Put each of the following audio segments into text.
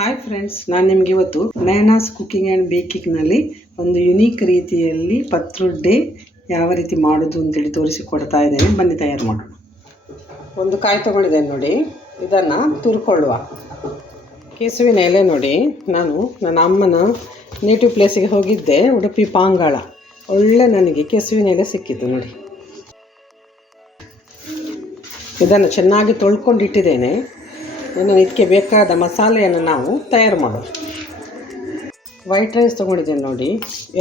Hi friends ನಾನು ನಿಮಗೆ ಇವತ್ತು ನಯನಾಸ್ ಕುಕಿಂಗ್ ಆ್ಯಂಡ್ ಬೇಕಿಂಗ್ನಲ್ಲಿ ಒಂದು ಯುನೀಕ್ ರೀತಿಯಲ್ಲಿ ಪತ್ರುಡ್ಡೆ ಯಾವ ರೀತಿ ಮಾಡೋದು ಅಂತೇಳಿ ತೋರಿಸಿಕೊಡ್ತಾ ಇದ್ದೇನೆ. ಬನ್ನಿ, ತಯಾರು ಮಾಡೋಣ. ಒಂದು ಕಾಯಿ ತೊಗೊಂಡಿದ್ದೇನೆ ನೋಡಿ. ಇದನ್ನು ತುರ್ಕೊಳ್ಳುವ. ಕೇಸುವಿನ ಎಲೆ ನೋಡಿ. ನಾನು ನನ್ನ ಅಮ್ಮನ ನೇಟಿವ್ ಪ್ಲೇಸಿಗೆ ಹೋಗಿದ್ದೆ, ಉಡುಪಿ ಪಾಂಗಾಳ. ಒಳ್ಳೆ ನನಗೆ ಕೆಸುವಿನ ಎಲೆ ಸಿಕ್ಕಿತ್ತು ನೋಡಿ. ಇದನ್ನು ಚೆನ್ನಾಗಿ ತೊಳ್ಕೊಂಡಿಟ್ಟಿದ್ದೇನೆ ಇನ್ನು ಇದಕ್ಕೆ ಬೇಕಾದ ಮಸಾಲೆಯನ್ನು ನಾವು ತಯಾರು ಮಾಡೋಣ. ವೈಟ್ ರೈಸ್ ತೊಗೊಂಡಿದ್ದೇನೆ ನೋಡಿ,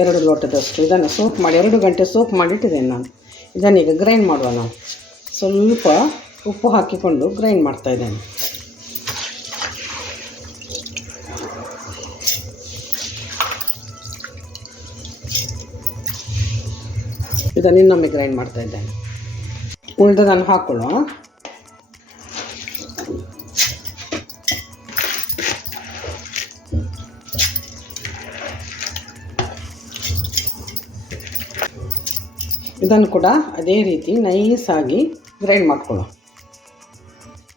ಎರಡು ಲೋಟದಷ್ಟು. ಇದನ್ನು ಸೋಪ್ ಮಾಡಿ, ಎರಡು ಗಂಟೆ ಸೋಪ್ ಮಾಡಿಟ್ಟಿದ್ದೇನೆ ನಾನು. ಇದನ್ನೀಗ ಗ್ರೈಂಡ್ ಮಾಡುವ ನಾವು ಸ್ವಲ್ಪ ಉಪ್ಪು ಹಾಕಿಕೊಂಡು ಗ್ರೈಂಡ್ ಮಾಡ್ತಾ ಇದ್ದೇನೆ. ಇದನ್ನು ಇನ್ನೊಮ್ಮೆ ಗ್ರೈಂಡ್ ಮಾಡ್ತಾ ಇದ್ದೇನೆ. ಉಳಿದದನ್ನು ಹಾಕೊಳ್ಳುವ ಇದನ್ನು ಕೂಡ ಅದೇ ರೀತಿ ನೈಸಾಗಿ ಗ್ರೈಂಡ್ ಮಾಡ್ಕೊಳ್ಳೋ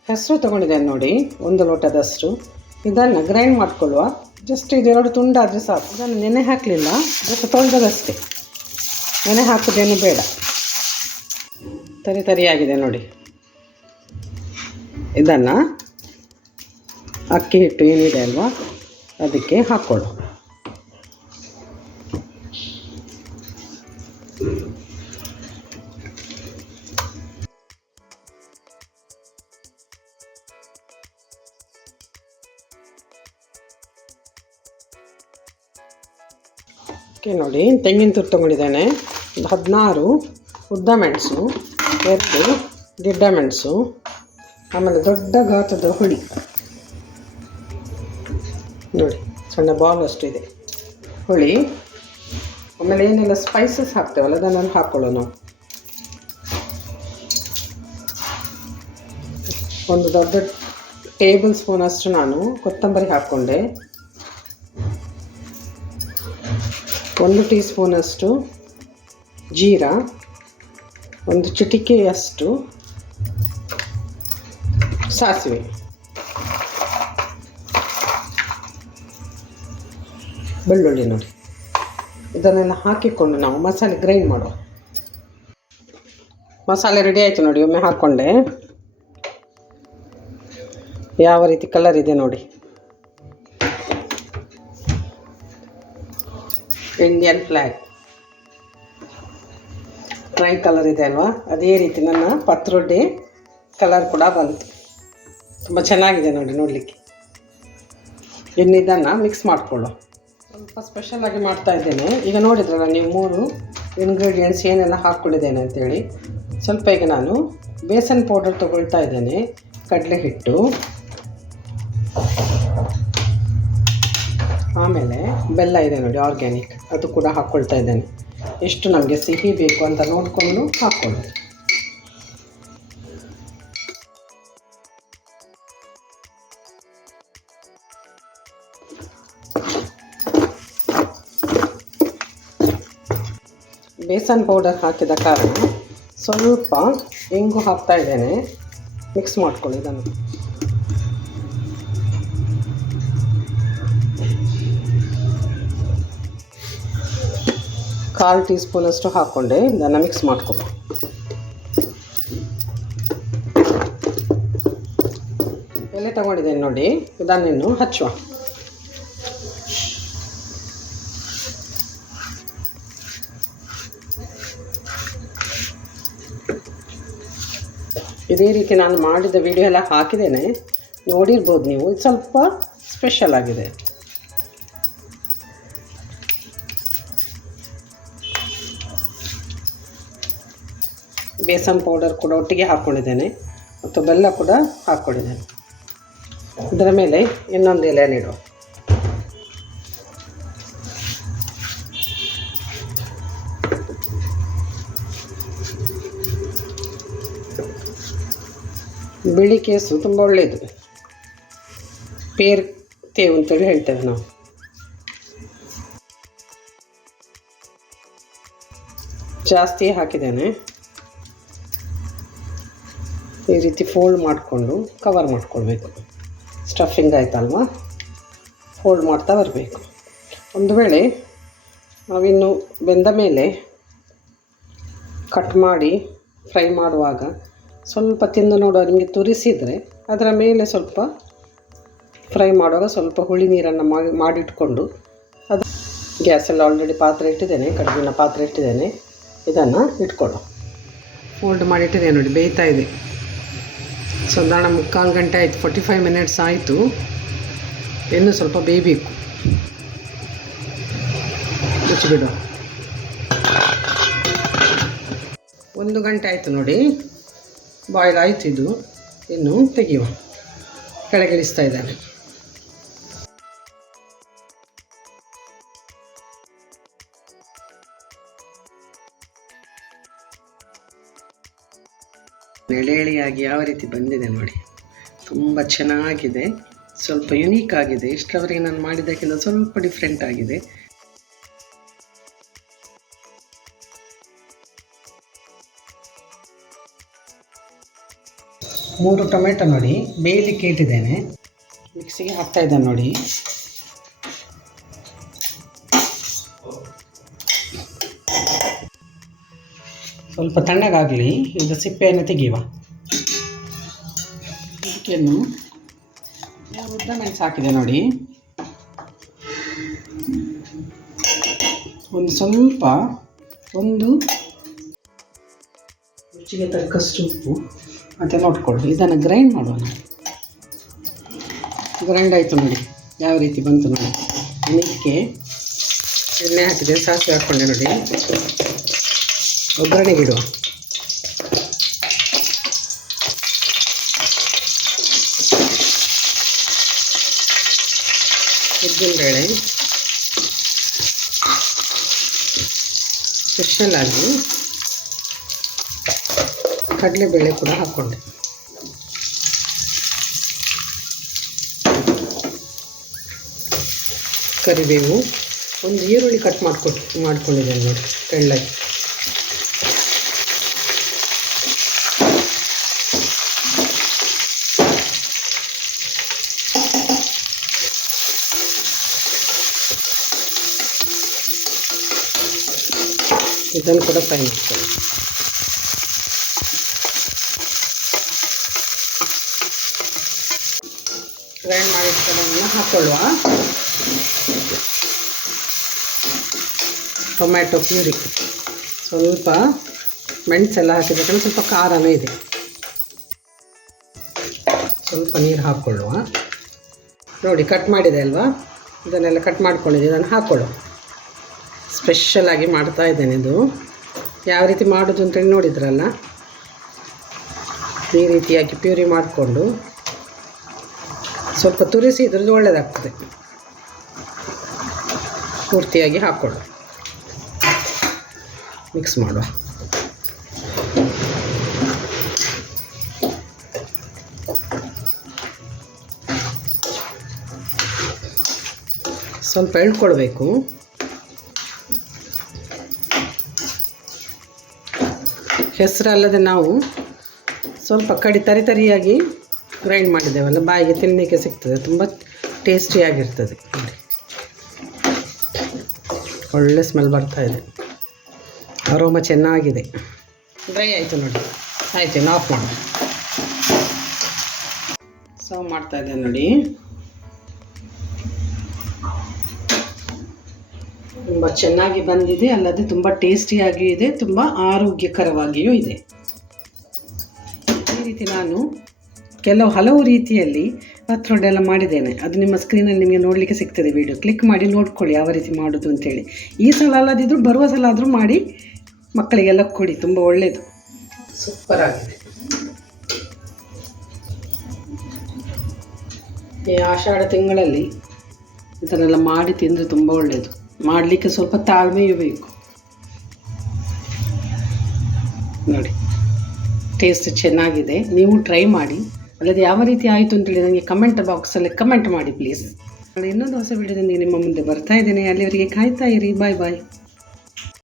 ಹೆಸರು ತೊಗೊಂಡಿದ್ದೇನೆ ನೋಡಿ, ಒಂದು ಲೋಟದಷ್ಟು. ಇದನ್ನು ಗ್ರೈಂಡ್ ಮಾಡ್ಕೊಳ್ಳುವ. ಜಸ್ಟ್ ಇದೆರಡು ತುಂಡಾದರೆ ಸಾಕು. ಇದನ್ನು ನೆನೆ ಹಾಕಲಿಲ್ಲ ಜಸ್ಟ್ ತೊಳೆದದಷ್ಟೇ. ನೆನೆ ಹಾಕೋದೇನು ಬೇಡ. ತರಿ ತರಿಯಾಗಿದೆ ನೋಡಿ. ಇದನ್ನು ಅಕ್ಕಿ ಹಿಟ್ಟು ಏನಿದೆ ಅಲ್ವಾ, ಅದಕ್ಕೆ ಹಾಕ್ಕೊಳ್ಳು ಓಕೆ ನೋಡಿ ತೆಂಗಿನ ತುರು ತೊಗೊಂಡಿದ್ದೇನೆ. ಒಂದು ಹದಿನಾರು ಉದ್ದ ಮೆಣಸು, ಎರಡು ಗಿಡ್ಡ ಮೆಣಸು, ಆಮೇಲೆ ದೊಡ್ಡ ಗಾತ್ರದ ಹುಳಿ. ನೋಡಿ, ಸಣ್ಣ ಬಾಲ್ ಅಷ್ಟು ಇದೆ. ಹುಳಿ, ಆಮೇಲೆ ಏನೆಲ್ಲ ಸ್ಪೈಸಸ್ ಹಾಕ್ತೇವಲ್ಲ ಅದನ್ನು ಹಾಕ್ಕೊಳ್ಳೋ ನಾವು ಒಂದು ದೊಡ್ಡ ಟೇಬಲ್ ಸ್ಪೂನ್ ಅಷ್ಟು ನಾನು ಕೊತ್ತಂಬರಿ ಹಾಕ್ಕೊಂಡೆ. ಒಂದು ಟೀ ಸ್ಪೂನಷ್ಟು ಜೀರಾ, ಒಂದು ಚಿಟಿಕೆಯಷ್ಟು ಸಾಸಿವೆ. ಬೆಳ್ಳುಳ್ಳಿ ನೋಡಿ. ಇದನ್ನೆಲ್ಲ ಹಾಕಿಕೊಂಡು ನಾವು ಮಸಾಲೆ ಗ್ರೈಂಡ್ ಮಾಡುವ ಮಸಾಲೆ ರೆಡಿ ಆಯಿತು ನೋಡಿ, ಒಮ್ಮೆ ಹಾಕ್ಕೊಂಡೆ. ಯಾವ ರೀತಿ ಕಲರ್ ಇದೆ ನೋಡಿ. ಇಂಡಿಯನ್ ಫ್ಲ್ಯಾಗ್ ಟ್ರೈ ಕಲರ್ ಇದೆ ಅಲ್ವಾ? ಅದೇ ರೀತಿ ನನ್ನ ಪತ್ರೊಡ್ಡಿ ಕಲರ್ ಕೂಡ ಬಂತು. ತುಂಬ ಚೆನ್ನಾಗಿದೆ ನೋಡಿ, ನೋಡಲಿಕ್ಕೆ. ಇನ್ನು ಇದನ್ನು ಮಿಕ್ಸ್ ಮಾಡಿಕೊಳ್ಳು. ಸ್ವಲ್ಪ ಸ್ಪೆಷಲಾಗಿ ಮಾಡ್ತಾ ಇದ್ದೇನೆ. ಈಗ ನೋಡಿದ್ರಲ್ಲ, ನೀವು ಮೂರು ಇಂಗ್ರೀಡಿಯೆಂಟ್ಸ್ ಏನೆಲ್ಲ ಹಾಕ್ಕೊಂಡಿದ್ದೇನೆ ಅಂತೇಳಿ. ಸ್ವಲ್ಪ ಈಗ ನಾನು ಬೇಸನ್ ಪೌಡರ್ ತೊಗೊಳ್ತಾ ಇದ್ದೇನೆ ಕಡಲೆ ಹಿಟ್ಟು ಆಮೇಲೆ ಬೆಲ್ಲ ಇದೆ ನೋಡಿ ಆರ್ಗ್ಯಾನಿಕ್ ಅದು ಕೂಡ ಹಾಕ್ಕೊಳ್ತಾ ಇದ್ದೇನೆ. ಎಷ್ಟು ನಮಗೆ ಸಿಹಿ ಬೇಕು ಅಂತ ನೋಡಿಕೊಂಡು ಹಾಕ್ಕೊಳ್ಳಿ ಬೇಸನ್ ಪೌಡರ್ ಹಾಕಿದ ಕಾರಣ ಸ್ವಲ್ಪ ಹೆಂಗು ಹಾಕ್ತಾ ಇದ್ದೇನೆ. ಮಿಕ್ಸ್ ಮಾಡ್ಕೊಳ್ಳಿ ಇದನ್ನು. ಕಾಲು ಟೀ ಸ್ಪೂನಷ್ಟು ಹಾಕ್ಕೊಂಡೆ, ಇದನ್ನು ಮಿಕ್ಸ್ ಮಾಡ್ಕೊಬೇಕು. ಎಲೆ ತಗೊಂಡಿದ್ದೇನೆ ನೋಡಿ, ಇದನ್ನಿನ್ನು ಹಚ್ಚುವ. ಇದೇ ರೀತಿ ನಾನು ಮಾಡಿದ ವಿಡಿಯೋ ಎಲ್ಲ ಹಾಕಿದ್ದೇನೆ. ನೋಡಿರ್ಬೋದು ನೀವು, ಇದು ಸ್ವಲ್ಪ ಸ್ಪೆಷಲ್ ಆಗಿದೆ. ಬೇಸನ್ ಪೌಡರ್ ಕೂಡ ಒಟ್ಟಿಗೆ ಹಾಕ್ಕೊಂಡಿದ್ದೇನೆ ಮತ್ತು ಬೆಲ್ಲ ಕೂಡ ಹಾಕ್ಕೊಂಡಿದ್ದೇನೆ. ಇದರ ಮೇಲೆ ಇನ್ನೊಂದು ಎಲೆ ನೀಡು ಬಿಳಿ ಕೇಸು ತುಂಬ ಒಳ್ಳೆಯದು. ಪೇರ್ ತೇವು ಅಂತೇಳಿ ಹೇಳ್ತೇವೆ ನಾವು. ಜಾಸ್ತಿ ಹಾಕಿದ್ದೇನೆ. ಈ ರೀತಿ ಫೋಲ್ಡ್ ಮಾಡಿಕೊಂಡು ಕವರ್ ಮಾಡ್ಕೊಳ್ಬೇಕು. ಸ್ಟಫಿಂಗ್ ಆಯ್ತಲ್ವಾ? ಫೋಲ್ಡ್ ಮಾಡ್ತಾ ಬರಬೇಕು. ಒಂದು ವೇಳೆ ನಾವಿನ್ನು ಬೆಂದ ಮೇಲೆ ಕಟ್ ಮಾಡಿ ಫ್ರೈ ಮಾಡುವಾಗ ಸ್ವಲ್ಪ ತಿಂದು ನೋಡುವ ನಿಮಗೆ ತುರಿಸಿದರೆ ಅದರ ಮೇಲೆ ಸ್ವಲ್ಪ ಫ್ರೈ ಮಾಡುವಾಗ ಸ್ವಲ್ಪ ಹುಳಿ ನೀರನ್ನು ಮಾಡಿ ಮಾಡಿಟ್ಕೊಂಡು ಅದು ಗ್ಯಾಸಲ್ಲಿ ಆಲ್ರೆಡಿ ಪಾತ್ರೆ ಇಟ್ಟಿದ್ದೇನೆ, ಕಡುಬಿನ ಪಾತ್ರೆ ಇಟ್ಟಿದ್ದೇನೆ. ಇದನ್ನು ಇಟ್ಕೊಳ್ಳೋ ಫೋಲ್ಡ್ ಮಾಡಿಟ್ಟಿದ್ದೇನೆ ನೋಡಿ, ಬೇಯ್ತಾ ಇದೆ. ಸಾಧಾರಣ ಮುಕ್ಕಾಲು ಗಂಟೆ ಆಯಿತು ಫೋರ್ಟಿ ಫೈವ್ ಮಿನಿಟ್ಸ್ ಆಯಿತು. ಇನ್ನೂ ಸ್ವಲ್ಪ ಬೇಯಬೇಕು. ಮುಚ್ಚಿಬಿಡು. ಒಂದು ಗಂಟೆ ಆಯಿತು ನೋಡಿ. ಬಾಯ್ಲ್ ಆಯಿತು ಇದು. ಇನ್ನು ತೆಗೆಯುವ. ಕೆಳಗಿಳಿಸ್ತಾ ಇದ್ದಾನೆ. ಎಳೆ ಎಳೆಯಾಗಿ ಯಾವ ರೀತಿ ಬಂದಿದೆ ನೋಡಿ. ತುಂಬ ಚೆನ್ನಾಗಿದೆ. ಸ್ವಲ್ಪ ಯುನೀಕ್ ಆಗಿದೆ. ಇಷ್ಟರವರೆಗೆ ನಾನು ಮಾಡಿದ್ದಕ್ಕಿಂತ ಸ್ವಲ್ಪ ಡಿಫ್ರೆಂಟ್ ಆಗಿದೆ. ಮೂರು ಟೊಮೆಟೊ ನೋಡಿ ಬೇಯಲಿಕ್ಕೆ ಇಟ್ಟಿದ್ದೇನೆ. ಮಿಕ್ಸಿಗೆ ಹಾಕ್ತಾ ಇದ್ದಾನೆ ನೋಡಿ. ಸ್ವಲ್ಪ ತಣ್ಣಗಾಗಲಿ ಇದು ಸಿಪ್ಪೆಯನ್ನು ತೆಗೆಯುವ. ಇದಕ್ಕೇನು ಉದ್ದ ಮೆಣಸು ಹಾಕಿದೆ ನೋಡಿ. ಒಂದು ಸ್ವಲ್ಪ ಒಂದು ರುಚಿಗೆ ತಕ್ಕಷ್ಟು ಉಪ್ಪು ಮತ್ತು ನೋಡ್ಕೊಳ್ಳಿ ಇದನ್ನು ಗ್ರೈಂಡ್ ಮಾಡೋಣ. ಗ್ರೈಂಡ್ ಆಯಿತು ನೋಡಿ. ಯಾವ ರೀತಿ ಬಂತು ನೋಡಿ. ಇದಕ್ಕೆ ಎಣ್ಣೆ ಹಾಕಿದೆ, ಸಾಸಿವೆ ಹಾಕ್ಕೊಂಡೆ ನೋಡಿ. ಒಗ್ಗರಣೆಗೆ ಬಿಡು. ಉದ್ದಿನಬೇಳೆ. ಸ್ಪೆಷಲ್ ಆಗಿ ಕಡಲೆಬೇಳೆ ಕೂಡ ಹಾಕ್ಕೊಂಡೆ ಕರಿಬೇವು. ಒಂದು ಈರುಳ್ಳಿ ಕಟ್ ಮಾಡ್ಕೊಟ್ಟು ಮಾಡ್ಕೊಂಡಿದ್ದೇನೆ ನೋಡಿ, ತೆಳ್ಳಗೆ. ಇದನ್ನು ಕೂಡ ಫ್ರೈ ಮಾಡ್ತೇನೆ ಗ್ರೈಂಡ್ ಮಾಡಿಟ್ಕೊಳ್ಳೋದನ್ನು ಹಾಕ್ಕೊಳ್ಳುವ ಟೊಮ್ಯಾಟೊ ಪ್ಯೂರಿ ಸ್ವಲ್ಪ ಮೆಣಸೆಲ್ಲ ಹಾಕಿದ್ರೆ ಸ್ವಲ್ಪ ಖಾರನೂ ಇದೆ. ಸ್ವಲ್ಪ ನೀರು ಹಾಕ್ಕೊಳ್ಳುವ ನೋಡಿ ಕಟ್ ಮಾಡಿದೆ ಅಲ್ವಾ? ಇದನ್ನೆಲ್ಲ ಕಟ್ ಮಾಡ್ಕೊಂಡಿದ್ದೆ. ಇದನ್ನು ಹಾಕ್ಕೊಳ್ಳುವ ಸ್ಪೆಷಲ್ ಆಗಿ ಮಾಡ್ತಾ ಇದ್ದೇನೆ ಇದು. ಯಾವ ರೀತಿ ಮಾಡೋದು ಅಂತೇಳಿ ನೋಡಿದ್ರಲ್ಲ? ಈ ರೀತಿಯಾಗಿ ಪ್ಯೂರಿ ಮಾಡಿಕೊಂಡು ಸ್ವಲ್ಪ ತುರಿಸಿ ಇದ್ರದ್ದು ಒಳ್ಳೆಯದಾಗ್ತದೆ ಪೂರ್ತಿಯಾಗಿ ಹಾಕ್ಕೊಳ್ಳು ಮಿಕ್ಸ್ ಮಾಡುವ. ಸ್ವಲ್ಪ ಎಳ್ಕೊಳ್ಬೇಕು. ಹೆಸರಲ್ಲದೆ ನಾವು ಸ್ವಲ್ಪ ಕಡಿ ತರಿ ತರಿಯಾಗಿ ಗ್ರೈಂಡ್ ಮಾಡಿದ್ದೇವಲ್ಲ ಬಾಯಿಗೆ ತಿನ್ನಲಿಕ್ಕೆ ಸಿಗ್ತದೆ. ತುಂಬ ಟೇಸ್ಟಿಯಾಗಿರ್ತದೆ. ಒಳ್ಳೆ ಸ್ಮೆಲ್ ಬರ್ತಾ ಇದೆ. ಅರೋಮ ಚೆನ್ನಾಗಿದೆ. ಡ್ರೈ ಆಯಿತು ನೋಡಿ. ಆಯಿತು ಆಫ್ ಮಾಡಿ ಸರ್ವ್ ಮಾಡ್ತಾ ಇದೆ ನೋಡಿ. ತುಂಬ ಚೆನ್ನಾಗಿ ಬಂದಿದೆ ಅಲ್ಲದೆ ತುಂಬ ಟೇಸ್ಟಿಯಾಗಿಯೂ ಇದೆ ತುಂಬ ಆರೋಗ್ಯಕರವಾಗಿಯೂ ಇದೆ. ಈ ರೀತಿ ನಾನು ಕೆಲವು ಹಲವು ರೀತಿಯಲ್ಲಿ ಪತ್ರೊಡೆಲ್ಲ ಮಾಡಿದ್ದೇನೆ. ಅದು ನಿಮ್ಮ ಸ್ಕ್ರೀನಲ್ಲಿ ನಿಮಗೆ ನೋಡಲಿಕ್ಕೆ ಸಿಗ್ತದೆ ವಿಡಿಯೋ ಕ್ಲಿಕ್ ಮಾಡಿ ನೋಡ್ಕೊಳ್ಳಿ ಯಾವ ರೀತಿ ಮಾಡೋದು ಅಂತೇಳಿ. ಈ ಸಲ ಅಲ್ಲದಿದ್ದರೂ ಬರುವ ಸಲ ಆದರೂ ಮಾಡಿ ಮಕ್ಕಳಿಗೆಲ್ಲ ಕೊಡಿ ತುಂಬ ಒಳ್ಳೆಯದು ಸೂಪರ್ ಆಗಿದೆ. ಈ ಆಷಾಢ ತಿಂಗಳಲ್ಲಿ ಇದನ್ನೆಲ್ಲ ಮಾಡಿ ತಿಂದರೆ ತುಂಬ ಒಳ್ಳೆಯದು ಮಾಡಲಿಕ್ಕೆ ಸ್ವಲ್ಪ ತಾಳ್ಮೆಯೂ ಬೇಕು. ನೋಡಿ ಟೇಸ್ಟ್ ಚೆನ್ನಾಗಿದೆ. ನೀವು ಟ್ರೈ ಮಾಡಿ. ಅಲ್ಲದೆ ಯಾವ ರೀತಿ ಆಯಿತು ಅಂತೇಳಿ ನನಗೆ ಕಮೆಂಟ್ ಬಾಕ್ಸಲ್ಲಿ ಕಮೆಂಟ್ ಮಾಡಿ ಪ್ಲೀಸ್ ಇನ್ನೊಂದು ಹೊಸ ವಿಡಿಯೋದೊಂದಿಗೆ ನಿಮ್ಮ ಮುಂದೆ ಬರ್ತಾ ಇದ್ದೇನೆ. ಅಲ್ಲಿವರೆಗೆ ಕಾಯ್ತಾ ಇರಿ. ಬಾಯ್ ಬಾಯ್